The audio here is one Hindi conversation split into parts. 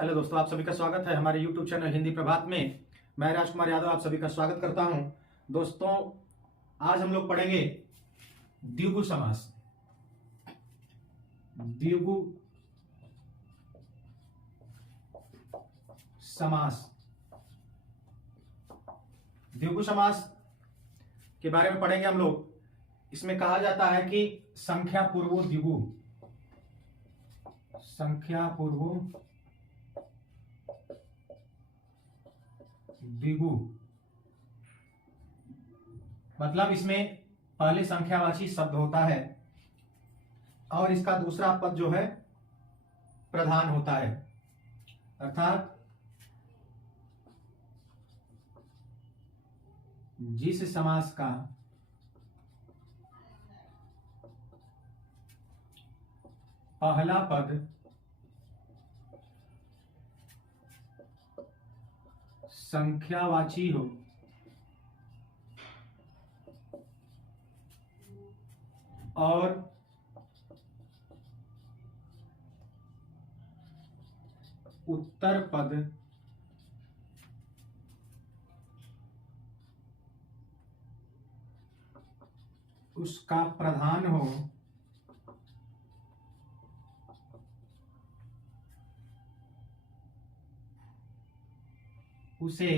हेलो दोस्तों, आप सभी का स्वागत है हमारे YouTube चैनल हिंदी प्रभात में। मैं राजकुमार यादव आप सभी का स्वागत करता हूं। दोस्तों, आज हम लोग पढ़ेंगे द्विगु समास। द्विगु समास द्विगु समास के बारे में पढ़ेंगे हम लोग। इसमें कहा जाता है कि संख्या पूर्व द्विगु, संख्या पूर्व द्विगु मतलब इसमें पहले संख्यावाची शब्द होता है और इसका दूसरा पद जो है प्रधान होता है। अर्थात जिस समास का पहला पद संख्यावाची हो और उत्तर पद उसका प्रधान हो, उसे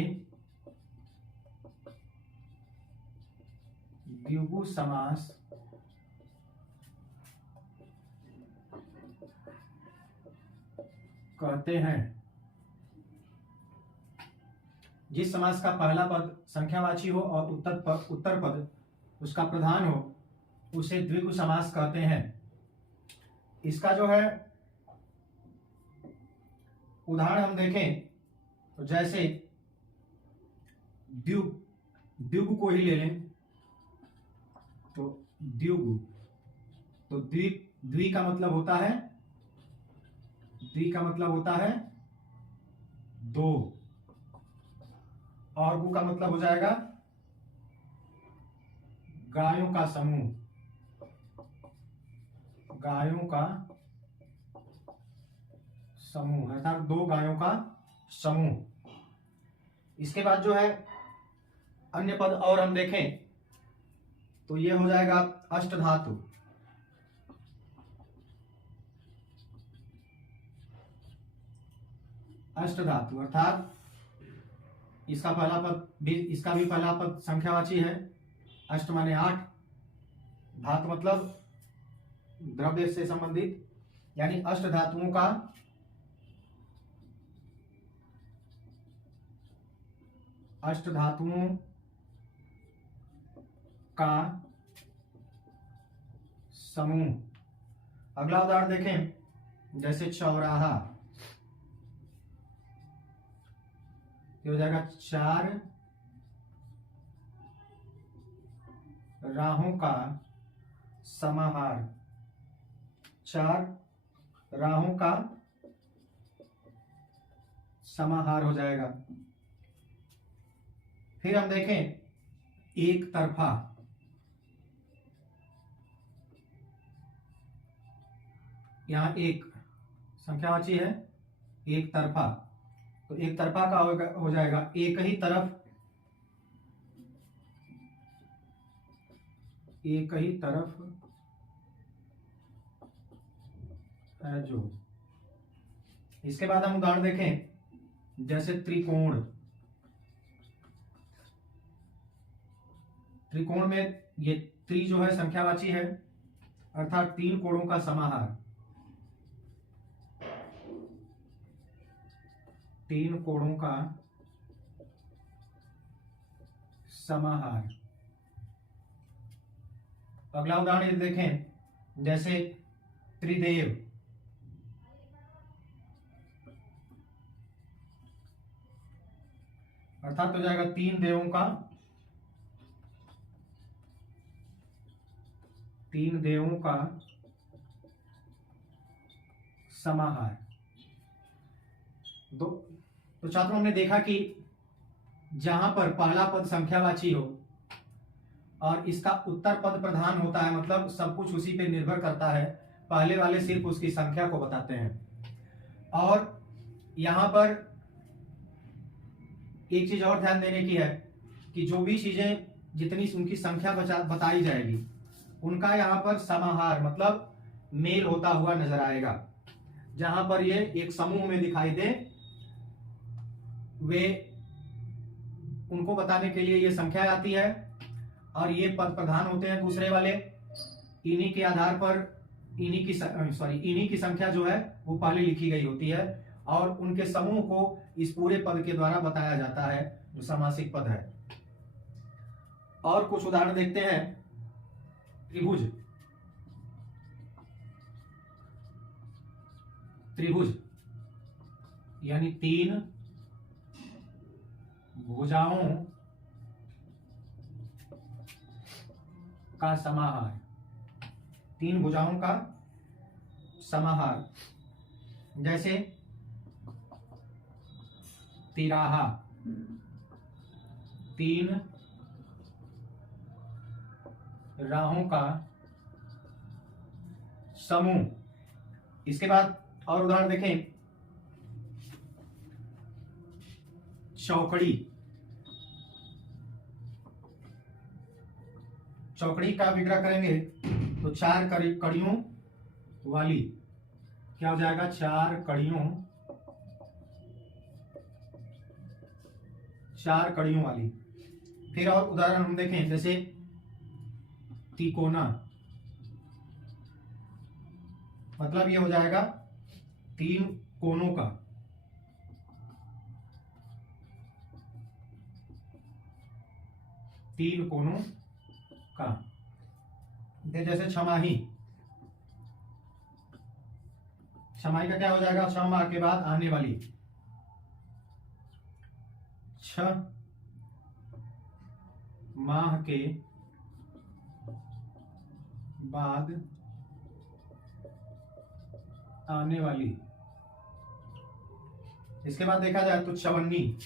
द्विगु समास कहते हैं। जिस समास का पहला पद संख्यावाची हो और उत्तर पद उसका प्रधान हो उसे द्विगु समास कहते हैं। इसका जो है उदाहरण हम देखें तो जैसे द्विगु को ही ले लें तो द्विगु, तो द्वि का मतलब होता है दो और गु का मतलब हो जाएगा गायों का समूह, गायों का समूह अर्थात दो गायों का समूह। इसके बाद जो है अन्य पद और हम देखें तो ये हो जाएगा अष्टधातु। अष्टधातु अर्थात इसका भी पहला पद संख्यावाची है। अष्ट माने 8, धातु मतलब द्रव्य से संबंधित, यानी अष्टधातुओं का समूह। अगला उदाहरण देखें जैसे चौराहा, ये हो जाएगा 4 राहों का समाहार, 4 राहों का समाहार हो जाएगा। फिर हम देखें एक तरफा, यहां एक संख्यावाची है, एक तरफा, तो एक तरफा का हो जाएगा एक ही तरफ, एक ही तरफ है जो। इसके बाद हम उदाहरण देखें जैसे त्रिकोण। त्रिकोण में ये त्रि जो है संख्यावाची है अर्थात 3 कोणों का समाहार, 3 कोणों का समाहार। अगला उदाहरण देखें जैसे त्रिदेव, अर्थात हो जाएगा 3 देवों का समाहार। तो छात्रों, हमने देखा कि जहां पर पहला पद संख्यावाची हो और इसका उत्तर पद प्रधान होता है, मतलब सब कुछ उसी पे निर्भर करता है, पहले वाले सिर्फ उसकी संख्या को बताते हैं, और यहां पर एक चीज और ध्यान देने की है कि जो भी चीजें जितनी उनकी संख्या बताई जाएगी उनका यहाँ पर समाहार मतलब मेल होता हुआ नजर आएगा। जहां पर ये एक समूह में दिखाई दे वे उनको बताने के लिए ये संख्या आती है और ये पद प्रधान होते हैं दूसरे वाले। इन्हीं के आधार पर इन्हीं की संख्या जो है वो पहले लिखी गई होती है और उनके समूह को इस पूरे पद के द्वारा बताया जाता है जो समासिक पद है। और कुछ उदाहरण देखते हैं। त्रिभुज, त्रिभुज यानी 3 भुजाओं का समाहार, 3 भुजाओं का समाहार। जैसे तिराहा, 3 राहों का समूह। इसके बाद और उदाहरण देखें। चौकड़ी, चौकड़ी का विग्रह करेंगे तो 4 कड़ियों वाली क्या हो जाएगा, 4 कड़ियों वाली। फिर और उदाहरण हम देखें जैसे तिकोना, मतलब ये हो जाएगा 3 कोनों का। तीन कोनों का। जैसे छमाही, छमाही का क्या हो जाएगा, 6 माह के बाद आने वाली, 6 माह के बाद आने वाली। इसके बाद देखा जाए तो चवन्नी,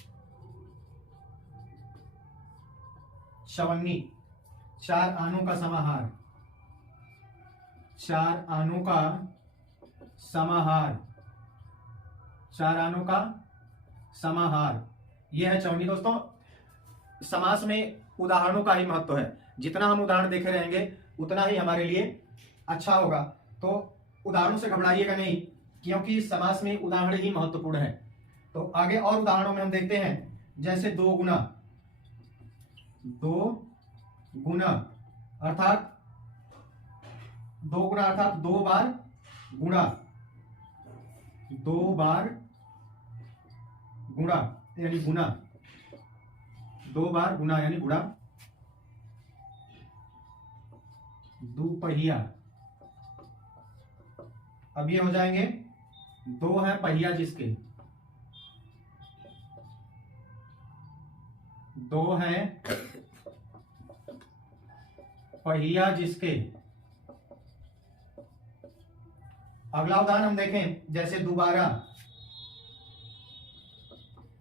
चवन्नी 4 आनों का समाहार, 4 आनों का समाहार, 4 आनों का समाहार। यह है चवन्नी। दोस्तों समास में उदाहरणों का ही महत्व है। जितना हम उदाहरण देखे रहेंगे उतना ही हमारे लिए अच्छा होगा। तो उदाहरणों से घबराइएगा नहीं, क्योंकि समास में उदाहरण ही महत्वपूर्ण है। तो आगे और उदाहरणों में हम देखते हैं। जैसे 2 गुना, 2 गुना अर्थात 2 गुना अर्थात 2 बार गुणा, 2 बार गुणा यानी गुना, 2 बार गुना यानी गुणा। दुपहिया, अब ये हो जाएंगे 2 है पहिया जिसके, 2 है पहिया जिसके। अगला उदाहरण हम देखें जैसे दोबारा,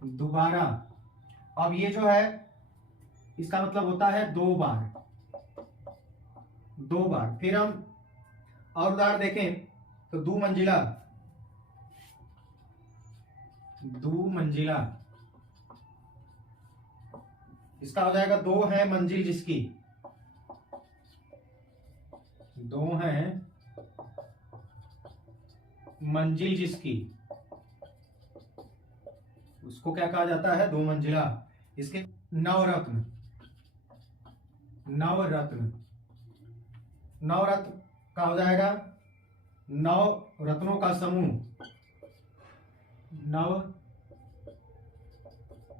दोबारा। अब ये जो है इसका मतलब होता है 2 बार, 2 बार। फिर हम और उदाहरण देखें तो 2 मंजिला, 2 मंजिला। इसका हो जाएगा 2 है मंजिल जिसकी, 2 है मंजिल जिसकी, उसको क्या कहा जाता है, 2 मंजिला। इसके नवरत्न, नवरत्न, नवरत्न का हो जाएगा 9 रत्नों का समूह, 9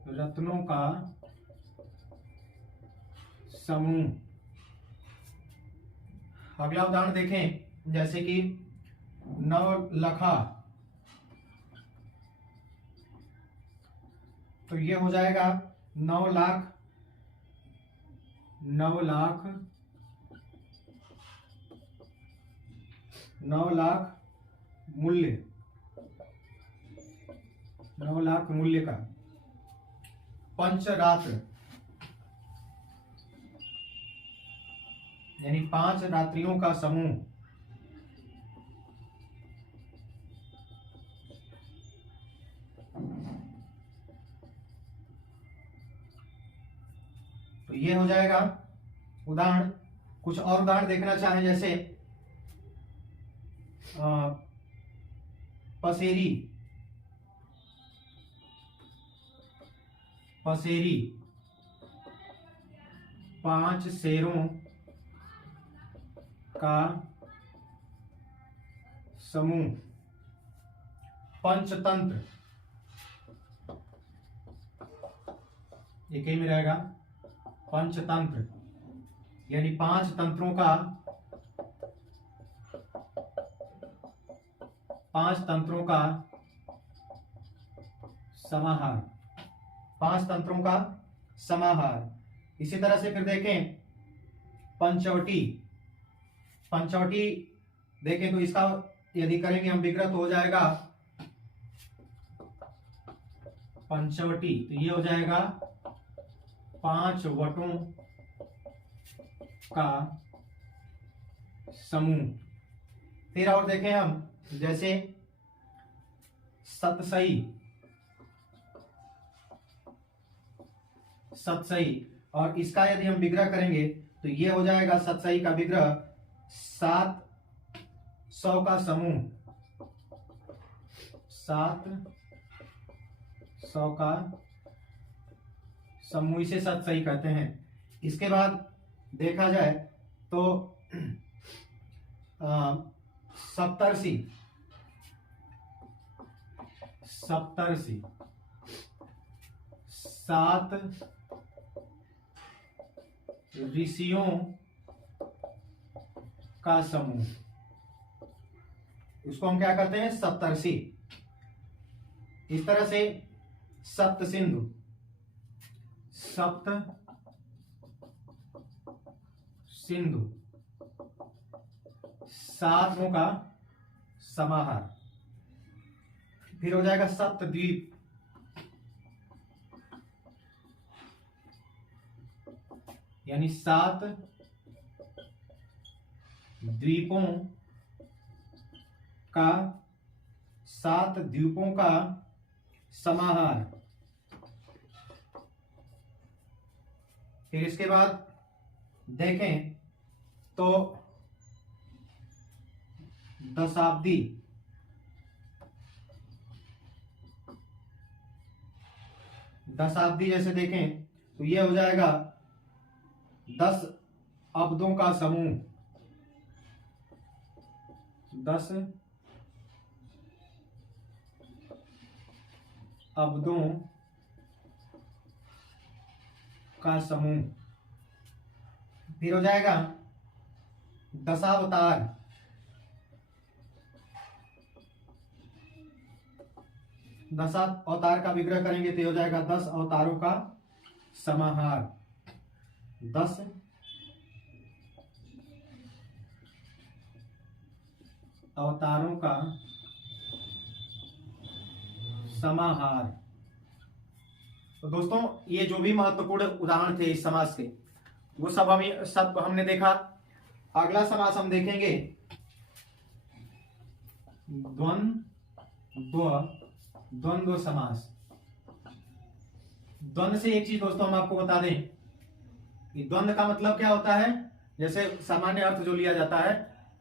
रत्नों का समूह। अगला उदाहरण देखें जैसे कि 9 लखा, तो ये हो जाएगा 9 लाख, 9 लाख, 9 लाख मूल्य, 9 लाख मूल्य का। पंचरात्र यानी 5 रात्रियों का समूह, हो जाएगा उदाहरण। कुछ और उदाहरण देखना चाहें जैसे पसेरी, पसेरी, 5 शेरों का समूह। पंचतंत्र, एक ही में रहेगा पंचतंत्र, यानी 5 तंत्रों का, 5 तंत्रों का समाहार, 5 तंत्रों का समाहार। इसी तरह से फिर देखें पंचवटी, पंचवटी देखें तो इसका यदि करेंगे हम विग्रह तो हो जाएगा पंचवटी, तो ये हो जाएगा 5 वटों का समूह। फिर और देखें हम जैसे सतसई, सतसई, और इसका यदि हम विग्रह करेंगे तो ये हो जाएगा सतसई का विग्रह 700 का समूह, 700 का समूह, इसे सतसई कहते हैं। इसके बाद देखा जाए तो सप्तर्षि, सप्तर्षि 7 ऋषियों का समूह, उसको हम क्या कहते हैं सप्तर्षि। इस तरह से सप्त सिंधु, सप्त सिंधु 7 का समाहार। फिर हो जाएगा सप्तद्वीप, यानी 7 द्वीपों का, 7 द्वीपों का समाहार। फिर इसके बाद देखें तो दशाब्दी, दशाब्दी जैसे देखें तो ये हो जाएगा 10 अब्दों का समूह, 10 अब्दों का समूह। फिर हो जाएगा दशावतार, अवतार का विग्रह करेंगे तो हो जाएगा 10 अवतारों का समाहार, 10 अवतारों का समाहार। तो दोस्तों ये जो भी महत्वपूर्ण उदाहरण थे इस समास के वो सब हमने देखा। अगला समास हम देखेंगे द्वंद्व समास। द्वंद्व से एक चीज दोस्तों हम आपको बता दें कि द्वंद्व का मतलब क्या होता है। जैसे सामान्य अर्थ जो लिया जाता है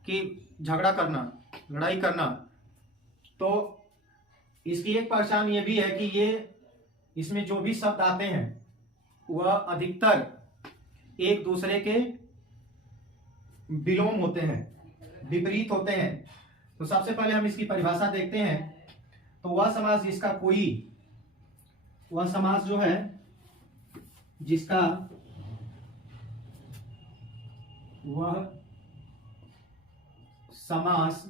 कि झगड़ा करना, लड़ाई करना, तो इसकी एक पहचान ये भी है कि ये इसमें जो भी शब्द आते हैं वह अधिकतर एक दूसरे के विलोम होते हैं, विपरीत होते हैं। तो सबसे पहले हम इसकी परिभाषा देखते हैं। तो वह समास जिसका कोई, वह समास जो है जिसका वह समास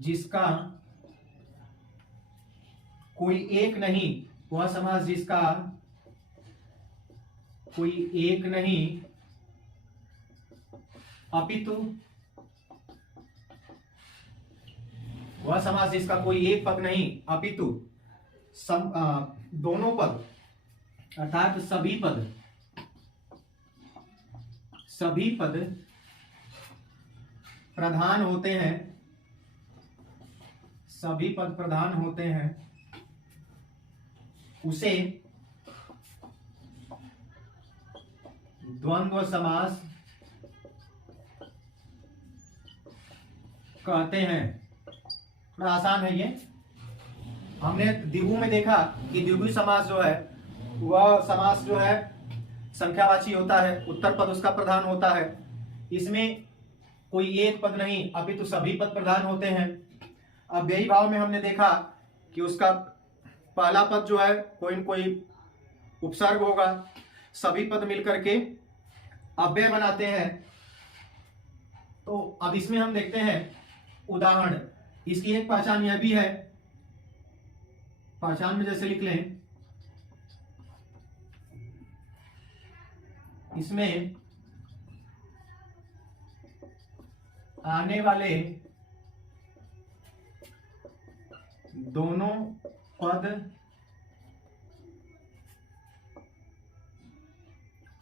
जिसका कोई एक नहीं, वह समास जिसका कोई एक नहीं अपितु, वह समास जिसका कोई एक पद नहीं अपितु दोनों पद अर्थात सभी पद प्रधान होते हैं, सभी पद प्रधान होते हैं, उसे द्वंद्व समास कहते हैं। थोड़ा आसान है ये। हमने द्विगु में देखा कि द्विगु समास जो है वह समास जो है संख्यावाची होता है, उत्तर पद उसका प्रधान होता है, इसमें कोई एक पद नहीं अपितु सभी पद प्रधान होते हैं। अब व्ययी भाव में हमने देखा कि उसका पहला पद जो है कोई न कोई उपसर्ग होगा, सभी पद मिलकर के अव्यय बनाते हैं। तो अब इसमें हम देखते हैं उदाहरण। इसकी एक पहचान यह भी है, पहचान में जैसे लिख लें, इसमें आने वाले दोनों पद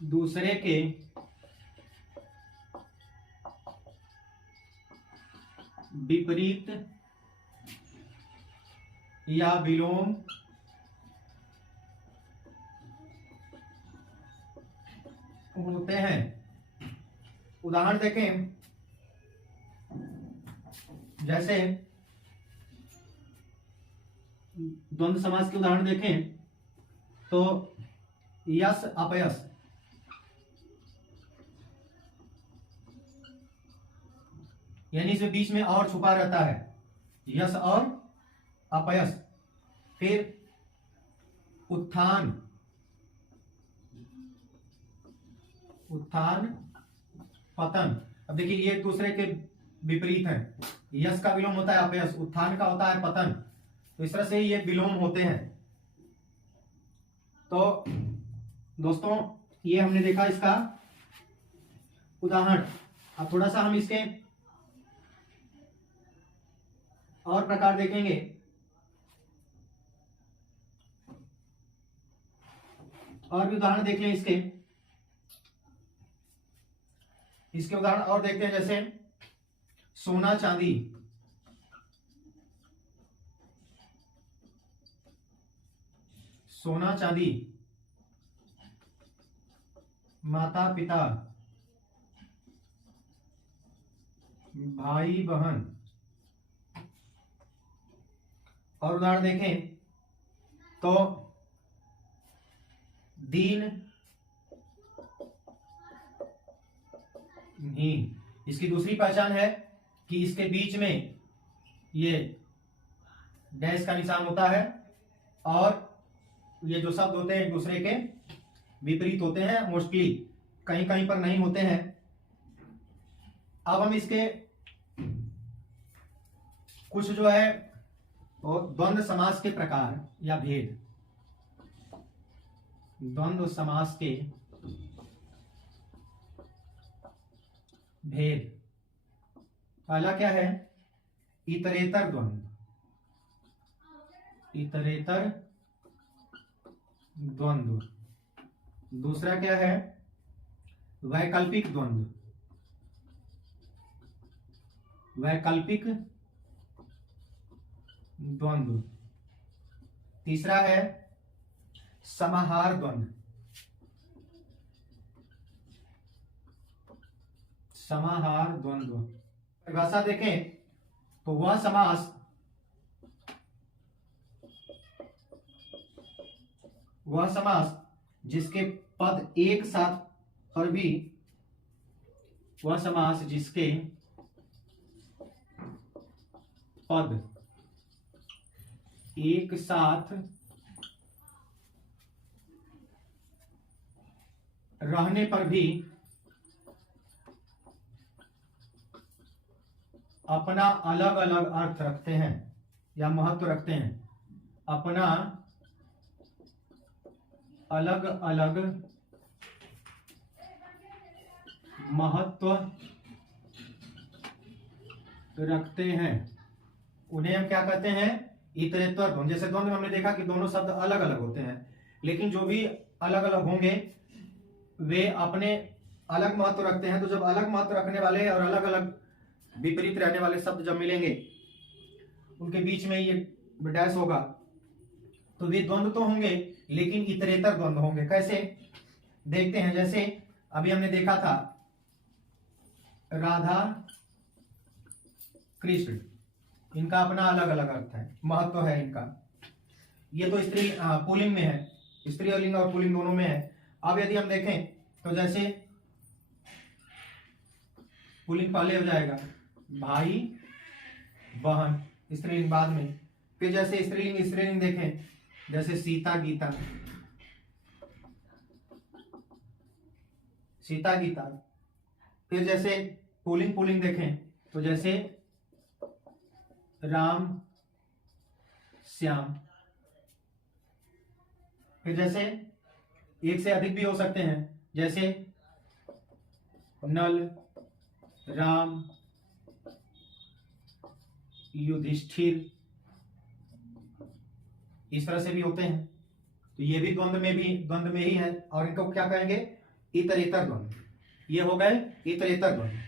दूसरे के विपरीत या विलोम होते हैं। उदाहरण देखें, जैसे द्वंद्व समास के उदाहरण देखें तो यस अपयस, यानी इसमें बीच में और छुपा रहता है, यस और अपयस। फिर उत्थान, उत्थान पतन। अब देखिए ये दूसरे के विपरीत है, यश का विलोम होता है अपयश, उत्थान का होता है पतन। तो इस तरह से ये विलोम होते हैं। तो दोस्तों ये हमने देखा इसका उदाहरण। अब थोड़ा सा हम इसके और प्रकार देखेंगे। और भी उदाहरण देख लें इसके उदाहरण और देखते हैं। जैसे सोना चांदी, सोना चांदी, माता पिता, भाई बहन। और उदाहरण देखें तो दीन हीन। इसकी दूसरी पहचान है कि इसके बीच में ये डैश का निशान होता है और ये जो शब्द होते हैं एक दूसरे के विपरीत होते हैं, मोस्टली कहीं कहीं पर नहीं होते हैं। अब हम इसके कुछ जो है और द्वंद्व समास के प्रकार या भेद, द्वंद्व समास के भेद। पहला क्या है? इतरेतर द्वंद्व, इतरेतर द्वंद्व। दूसरा क्या है? वैकल्पिक द्वंद्व, वैकल्पिक द्वंद्व। तीसरा है समाहार द्वंद्व, समाहार द्वंद्व। परिभाषा देखें तो वह समास जिसके पद एक साथ पर भी, वह समास जिसके पद एक साथ रहने पर भी अपना अलग अलग अर्थ रखते हैं या महत्व रखते हैं, अपना अलग अलग महत्व रखते हैं, उन्हें हम क्या कहते हैं? इतरेतर द्वंद्व। जैसे द्वंद्व में हमने देखा कि दोनों शब्द अलग अलग होते हैं, लेकिन जो भी अलग अलग होंगे वे अपने अलग महत्व रखते हैं। तो जब अलग महत्व रखने वाले और अलग अलग विपरीत रहने वाले शब्द जब मिलेंगे, उनके बीच में ये डैश होगा, तो वे द्वंद्व तो होंगे लेकिन इतरेतर द्वंद्व होंगे। कैसे? देखते हैं। जैसे अभी हमने देखा था राधा कृष्ण, इनका अपना अलग अलग अर्थ है, महत्व है इनका। ये तो स्त्री पुल्लिंग में है, स्त्री और लिंग और पुल्लिंग दोनों में है। अब यदि हम देखें तो जैसे पुल्लिंग पहले हो जाएगा भाई बहन, स्त्रीलिंग बाद में। फिर जैसे स्त्रीलिंग देखें जैसे सीता गीता, सीता गीता। फिर जैसे पुल्लिंग देखें तो जैसे राम श्याम। फिर जैसे एक से अधिक भी हो सकते हैं, जैसे नल, राम, युधिष्ठिर, इस तरह से भी होते हैं। तो ये भी द्वंद्व में ही है। और इनको क्या कहेंगे? इतरेतर द्वंद्व। ये हो गए इतरेतर द्वंद्व।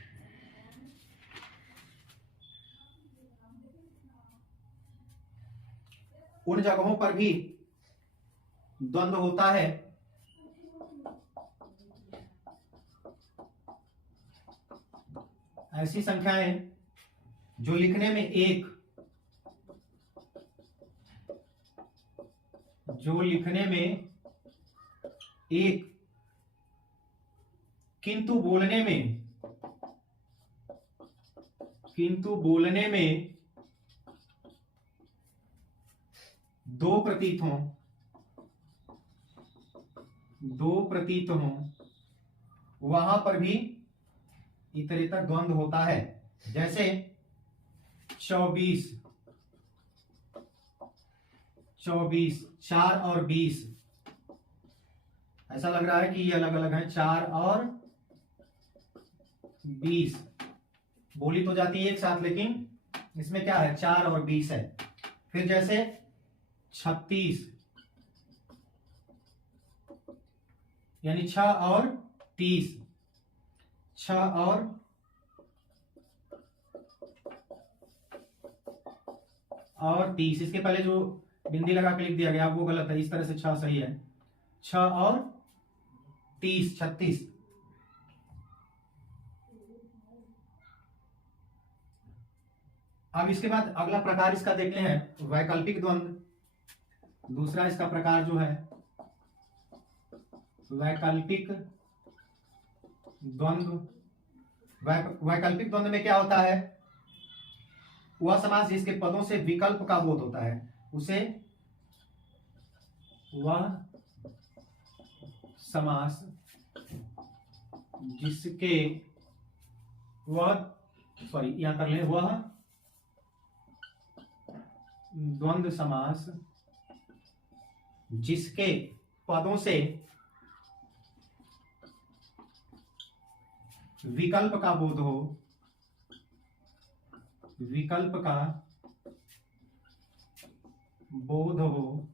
उन जगहों पर भी द्वंद्व होता है ऐसी संख्याएं जो लिखने में एक, किंतु बोलने में दो प्रतीत हों, वहां पर भी इतरेतर द्वंद्व होता है। जैसे 24, 4 और 20, ऐसा लग रहा है कि ये अलग अलग है। 4 और 20 बोली तो जाती है एक साथ, लेकिन इसमें क्या है? 4 और 20 है। फिर जैसे 36 यानी 6 और 30, 6 और 30। इसके पहले जो बिंदी लगा के लिख दिया गया वो गलत है, इस तरह से 6 सही है। 6 और 30, 36। अब इसके बाद अगला प्रकार इसका देखते हैं, वैकल्पिक द्वंद्व। दूसरा इसका प्रकार जो है वैकल्पिक द्वंद्व। वैकल्पिक द्वंद्व में क्या होता है? वह समास जिसके पदों से विकल्प का बोध होता है उसे वह समास जिसके यहां कर लें, वह द्वंद्व समास जिसके पदों से विकल्प का बोध हो,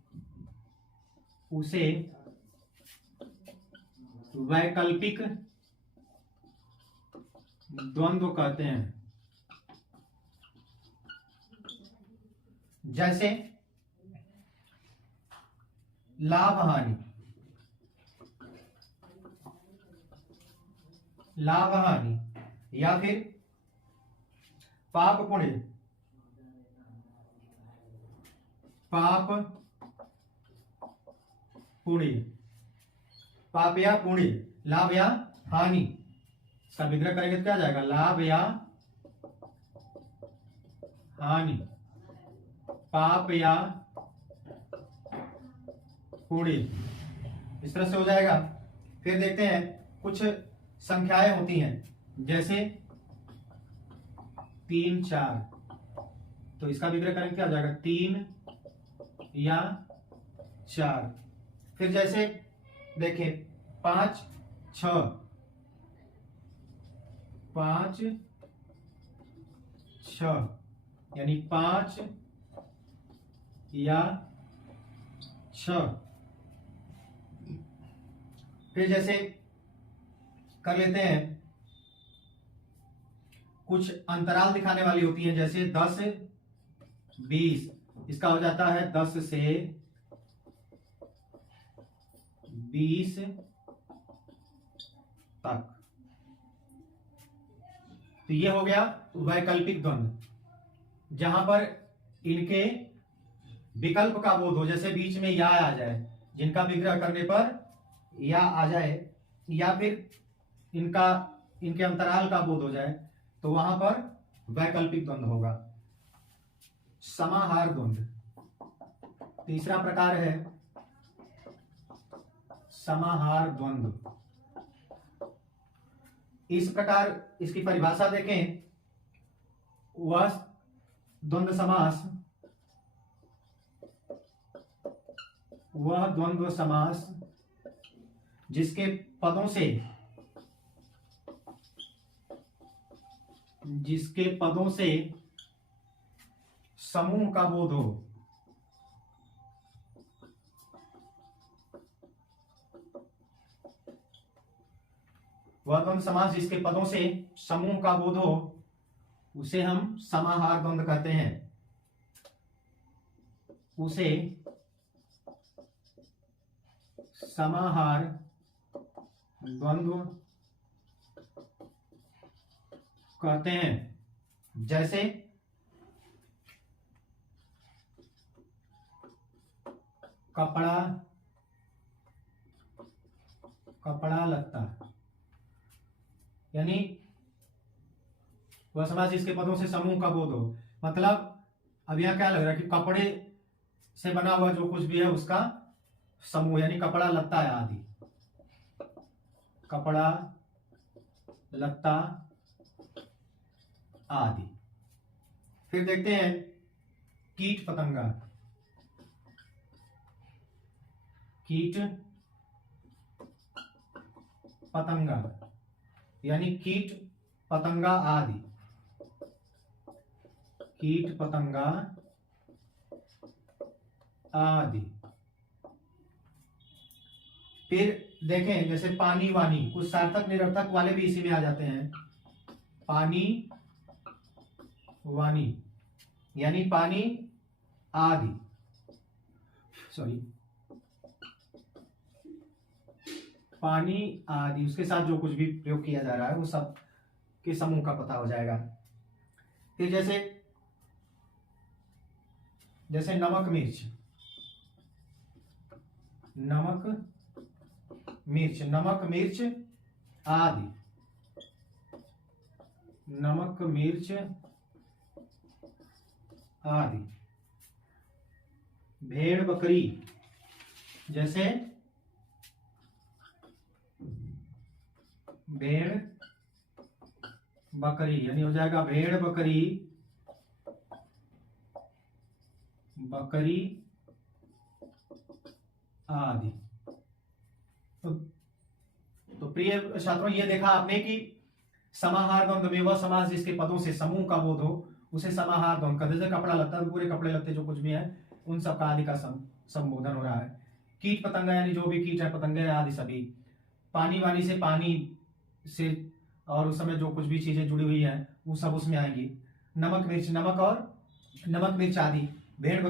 उसे वैकल्पिक द्वंद्व कहते हैं। जैसे लाभ हानि, या फिर पाप पुण्य, पाप या पुण्य, लाभ या हानि। इसका विग्रह करेंगे तो क्या जाएगा? लाभ या हानि, पाप या पुण्य, इस तरह से हो जाएगा। फिर देखते हैं कुछ संख्याएं होती हैं, जैसे 3, 4, तो इसका विग्रह करेंगे क्या हो जाएगा? 3 या 4। फिर जैसे देखिए 5, 6, 5, 6 यानी 5 या 6। फिर जैसे कर लेते हैं, कुछ अंतराल दिखाने वाली होती है, जैसे 10, 20, इसका हो जाता है 10 से 20 तक। तो ये हो गया वैकल्पिक द्वंद्व, जहां पर इनके विकल्प का बोध हो, जैसे बीच में या आ जाए, जिनका विग्रह करने पर या आ जाए, या फिर इनके अंतराल का बोध हो जाए, तो वहां पर वैकल्पिक द्वंद्व होगा। समाहार द्वंद्व तीसरा प्रकार है, समाहार द्वंद्व। इस प्रकार इसकी परिभाषा देखें, वह द्वंद्व समास, वह द्वंद्व समास जिसके पदों से समूह का बोध हो, वह द्वंद्व समास जिसके पदों से समूह का बोध हो, उसे हम समाहार द्वंद्व कहते हैं। उसे समाहार द्वंद्व कहते हैं। जैसे कपड़ा लत्ता, यानी वह समास जिसके पदों से समूह का बोध हो। मतलब अब यहां क्या लग रहा है कि कपड़े से बना हुआ जो कुछ भी है उसका समूह, यानी कपड़ा लत्ता आदि, कपड़ा लत्ता आदि। फिर देखते हैं कीट पतंगा, कीट पतंगा यानी कीट पतंगा आदि, कीट पतंगा आदि। फिर देखें जैसे पानी वानी, कुछ सार्थक निरर्थक वाले भी इसी में आ जाते हैं। पानी वानी यानी पानी आदि, सॉरी पानी आदि, उसके साथ जो कुछ भी प्रयोग किया जा रहा है वो सब के समूह का पता हो जाएगा। फिर जैसे नमक मिर्च, नमक मिर्च आदि, नमक मिर्च आदि। भेड़ बकरी, जैसे भेड़ बकरी यानी हो जाएगा भेड़ बकरी, बकरी आदि। तो प्रिय छात्रों, ये देखा आपने कि समाहार द्वंद्व में वह समास जिसके पदों से समूह का बोध हो उसे समाहार द्वंद्व कहते हैं। जैसे कपड़ा लत्ता, तो पूरे कपड़े लत्ते जो कुछ भी है उन सब का आदि का संबोधन हो रहा है। कीट पतंगा यानी जो भी कीट है, पतंगे आदि सभी। पानी वानी से पानी से और उस समय जो कुछ भी चीजें जुड़ी हुई है वो सब उसमें आएंगी। नमक मिर्च, नमक और नमक मिर्च आदि। भेड़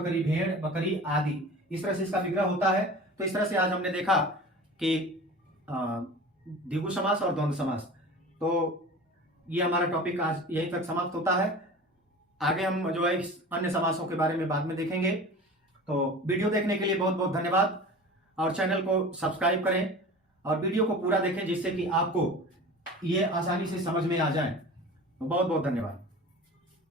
बकरी आदि, इस तरह से इसका विग्रह होता है। तो इस तरह से आज हमने देखा कि द्विगु समास और द्वंद्व समास। तो ये हमारा टॉपिक आज यहीं तक समाप्त होता है। आगे हम जो है इस अन्य समासों के बारे में बाद में देखेंगे। तो वीडियो देखने के लिए बहुत बहुत धन्यवाद, और चैनल को सब्सक्राइब करें और वीडियो को पूरा देखें जिससे कि आपको ये आसानी से समझ में आ जाए। बहुत बहुत धन्यवाद।